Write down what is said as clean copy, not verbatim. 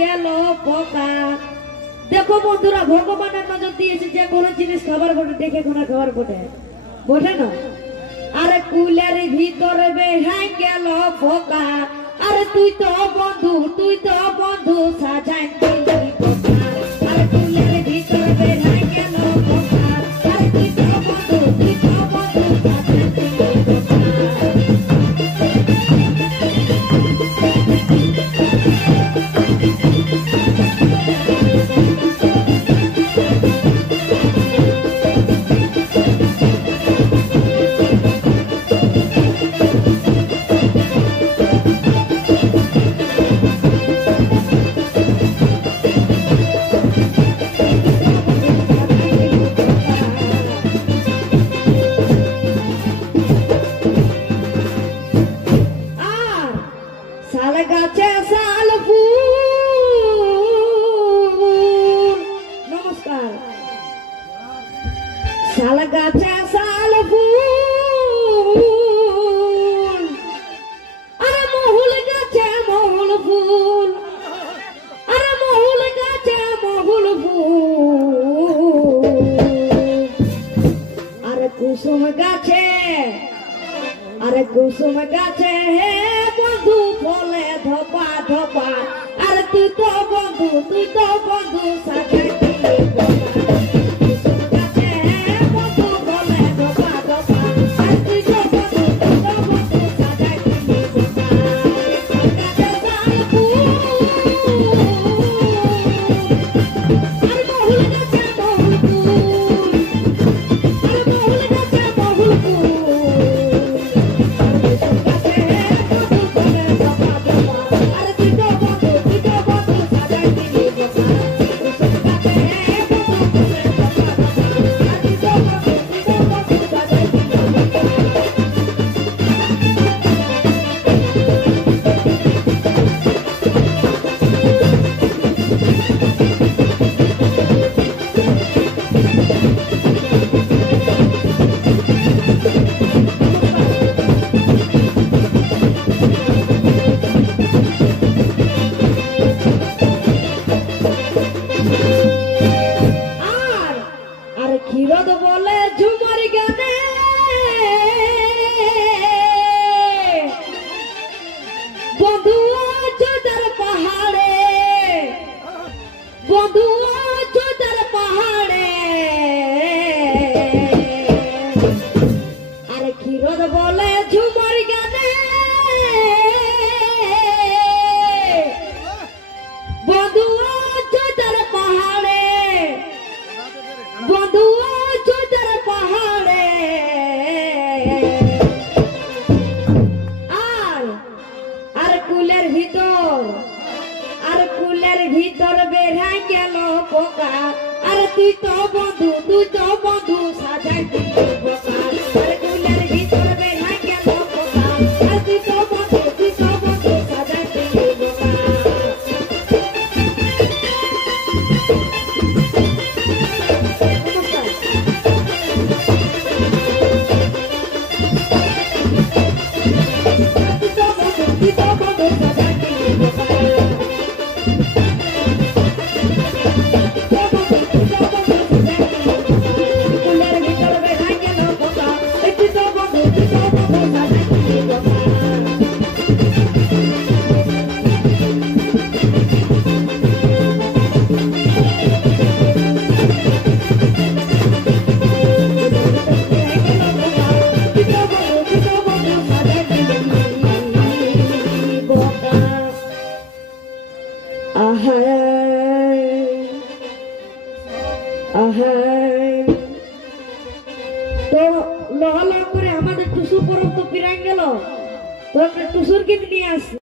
গেল পোকা। দেখো বন্ধুরা, ভগবানের নজর দিয়েছে যে কোনো জিনিস খাবার বটে, দেখে কোনো খাবার বটে বটে না। আরে কুলের ভিতরে বেহাই গেল পোকা। আরে তুই তো বন্ধু সাজাই দিলি পোকা। আরে কুলের ভিতরে বেহাই গেল পোকা। আরে তুই তো বন্ধু সাজাই দিলি পোকা। শাল গাছে শাল ফুল, নমস্কার। শাল গাছে শাল ফুল, আরে মহুল গাছে মহুল ফুল, আরে মহুল গাছে মহুল ফুল, আরে কুসুম গাছে, আরে কুসুম গাছে হে বন্ধু ফলে ধপা ধপা। আরে তুই তো বন্ধু সাজাই দিলি পোকা। কুসুম গাছে হে বন্ধু ফলে ধপা ধপা। আরে তুই তো বন্ধু সাজাই দিলি পোকা। গাছে শাল ফুল, আরে মহুল গাছে মহুল ফুল, আরে মহুল গাছে মহুল ফুল। ক্ষীরদ বলে ঝুমর গানে, বন্ধু চোদার পাহাড়ে, বন্ধু চোদার পাহাড়ে। আরে ক্ষীরদ বলে ঝুমর গানে, বন্ধু চোদার পাহাড়ে, বন্ধু চোদার পাহাড়ে। আর কুলের ভিতর, আর কুলের ভিতর বেড়াই গেল পোকা। আর তুই তো বন্ধু সাজাই দিলি পোকা। আর কুলের ভিতর বেড়াই গেল পোকা। আর তুই তো বন্ধু সাজাই দিলি পোকা। তো লহলা করে আমাদের টুসু পরব তো পিরাই গেল, তো আমরা টুসুর কিনে নিয়ে আসি।